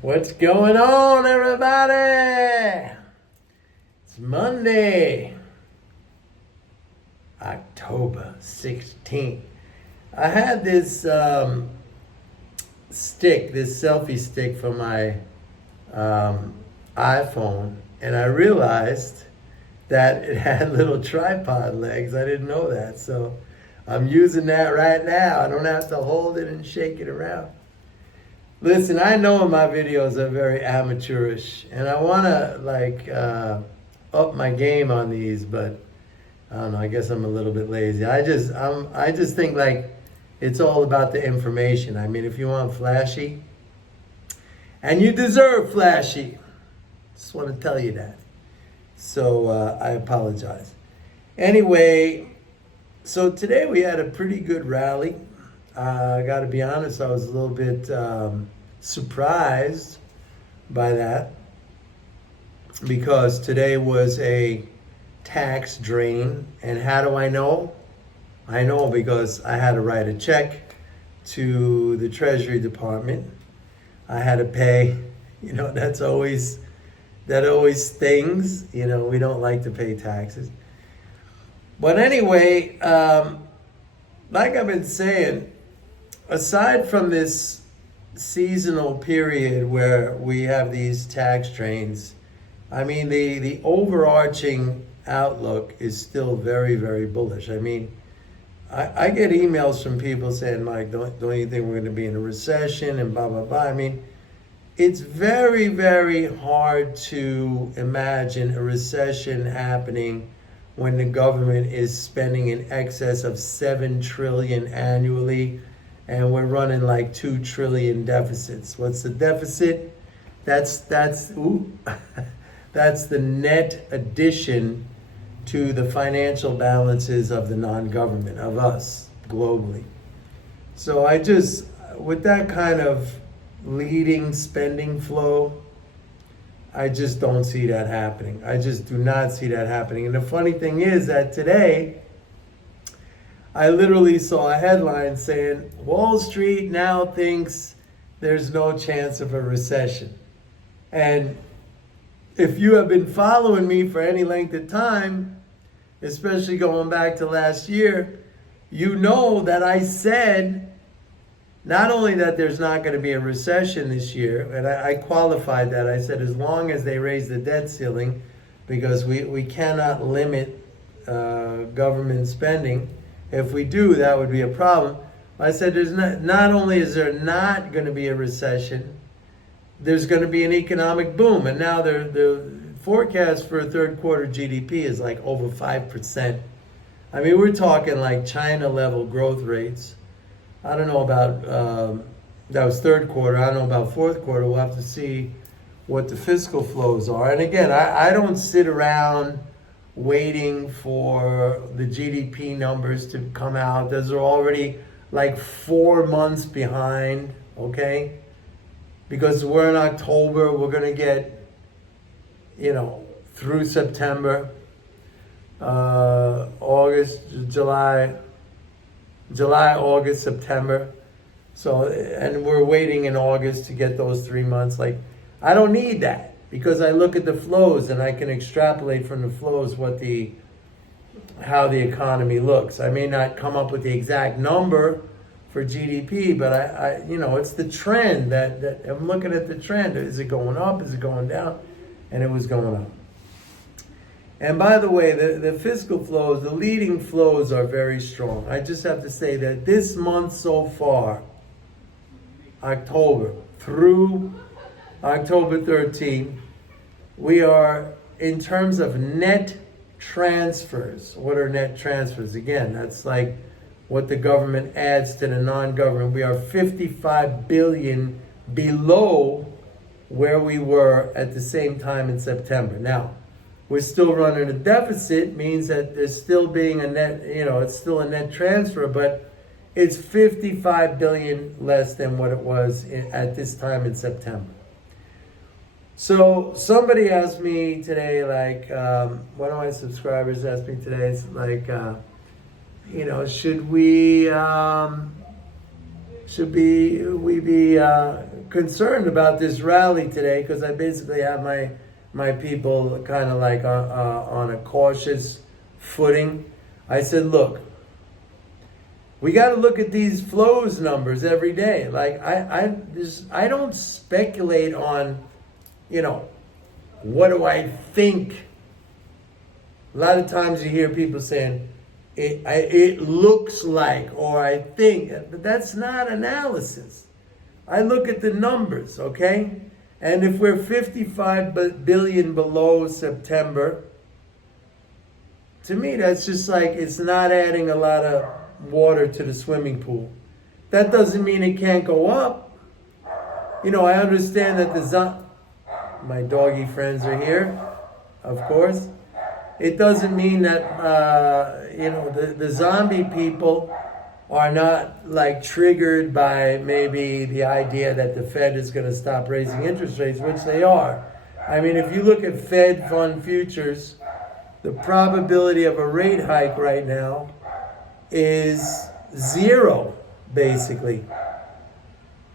What's going on, everybody? It's Monday, October 16th. I had this this selfie stick for my iPhone, and I realized that it had little tripod legs. I didn't know that, so I'm using that right now. I don't have to hold it and shake it around. Listen, I know my videos are very amateurish, and I want to up my game on these, but I don't know. I guess I'm a little bit lazy. I just think like it's all about the information. I mean, if you want flashy, and you deserve flashy, just want to tell you that. So I apologize. Anyway, so today we had a pretty good rally. I got to be honest, I was a little bit surprised by that because today was a tax drain. And how do I know? I know because I had to write a check to the Treasury Department. I had to pay, that always stings. We don't like to pay taxes. But anyway, like I've been saying, aside from this seasonal period where we have these tax drains, I mean, the overarching outlook is still very, very bullish. I mean, I get emails from people saying, Mike, don't you think we're going to be in a recession and blah, blah, blah. I mean, it's very, very hard to imagine a recession happening when the government is spending in excess of $7 trillion annually, and we're running like $2 trillion deficits. What's the deficit? That's that's the net addition to the financial balances of the non-government, of us globally. So with that kind of leading spending flow, I just don't see that happening. I just do not see that happening. And the funny thing is that today, I literally saw a headline saying, Wall Street now thinks there's no chance of a recession. And if you have been following me for any length of time, especially going back to last year, you know that I said not only that there's not going to be a recession this year, and I qualified that. I said as long as they raise the debt ceiling, because we cannot limit government spending. If we do, that would be a problem. I said there's not only is there not going to be a recession, there's going to be an economic boom. And now the forecast for third quarter GDP is like over 5%. I mean, we're talking like China level growth rates. I don't know about, that was third quarter. I don't know about fourth quarter. We'll have to see what the fiscal flows are. And again, I don't sit around waiting for the GDP numbers to come out. Those are already like 4 months behind, okay? Because we're in October, we're going to get, through September, August, July, August, September. So, and we're waiting in August to get those 3 months. Like, I don't need that because I look at the flows and I can extrapolate from the flows how the economy looks. I may not come up with the exact number for GDP, but it's the trend that I'm looking at the trend. Is it going up? Is it going down? And it was going up. And by the way, the fiscal flows, the leading flows are very strong. I just have to say that this month so far, October through October 13th, we are, in terms of net transfers. What are net transfers? Again, that's like what the government adds to the non-government. We are 55 billion below where we were at the same time in September. Now, we're still running a deficit, means that there's still being a net, it's still a net transfer, but it's 55 billion less than what it was at this time in September. So somebody asked me today, one of my subscribers asked me today, it's like, should we be concerned about this rally today because I basically have my people kind of like on a cautious footing. I said, look, we got to look at these flows numbers every day. Like I don't speculate on, what do I think. A lot of times you hear people saying, it looks like, or I think, but that's not analysis. I look at the numbers, okay? And if we're 55 billion below September, to me that's just like, it's not adding a lot of water to the swimming pool. That doesn't mean it can't go up. I understand that my doggy friends are here, of course. It doesn't mean that, the zombie people are not like triggered by maybe the idea that the Fed is going to stop raising interest rates, which they are. I mean, if you look at Fed fund futures, the probability of a rate hike right now is 0, basically.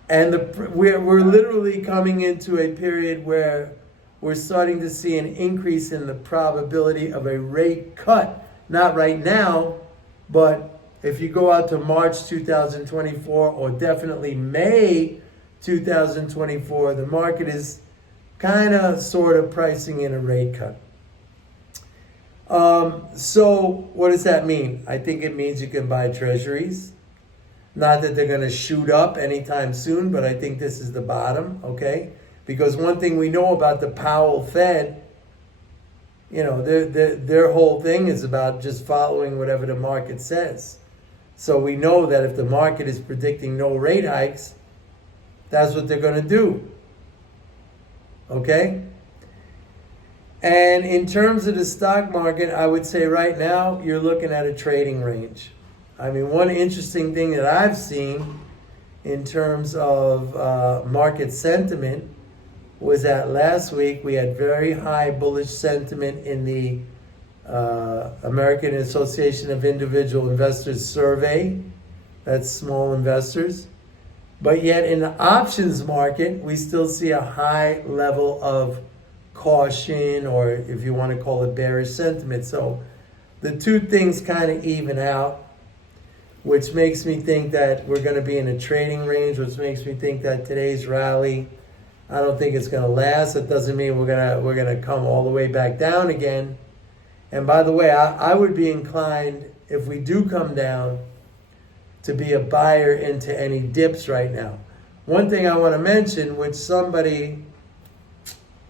And we're literally coming into a period where we're starting to see an increase in the probability of a rate cut. Not right now, but if you go out to March 2024 or definitely May 2024, the market is kind of sort of pricing in a rate cut. So what does that mean? I think it means you can buy treasuries. Not that they're going to shoot up anytime soon, but I think this is the bottom, okay? Because one thing we know about the Powell Fed, their whole thing is about just following whatever the market says. So we know that if the market is predicting no rate hikes, that's what they're going to do. Okay? And in terms of the stock market, I would say right now you're looking at a trading range. I mean, one interesting thing that I've seen in terms of market sentiment was that last week we had very high bullish sentiment in the American Association of Individual Investors survey. That's small investors. But yet in the options market, we still see a high level of caution, or if you want to call it bearish sentiment. So the two things kind of even out, which makes me think that we're going to be in a trading range, which makes me think that today's rally, I don't think it's going to last. It doesn't mean we're gonna come all the way back down again. And by the way, I would be inclined, if we do come down, to be a buyer into any dips right now. One thing I want to mention, which somebody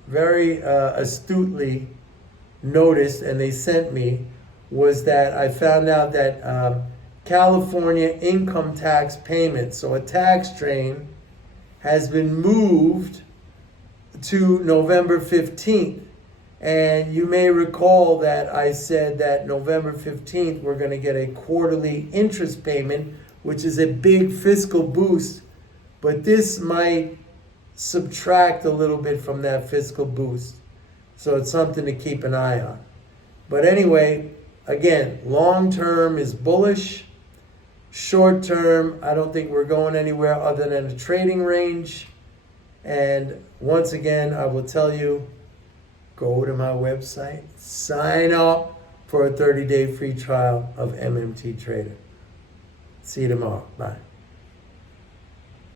very astutely noticed and they sent me, was that I found out that California income tax payments, so a tax drain, has been moved to November 15th. And you may recall that I said that November 15th we're going to get a quarterly interest payment, which is a big fiscal boost. But this might subtract a little bit from that fiscal boost. So it's something to keep an eye on. But anyway, again, long term is bullish. Short term, I don't think we're going anywhere other than a trading range. And once again, I will tell you, go to my website, sign up for a 30-day free trial of MMT Trader. See you tomorrow. Bye.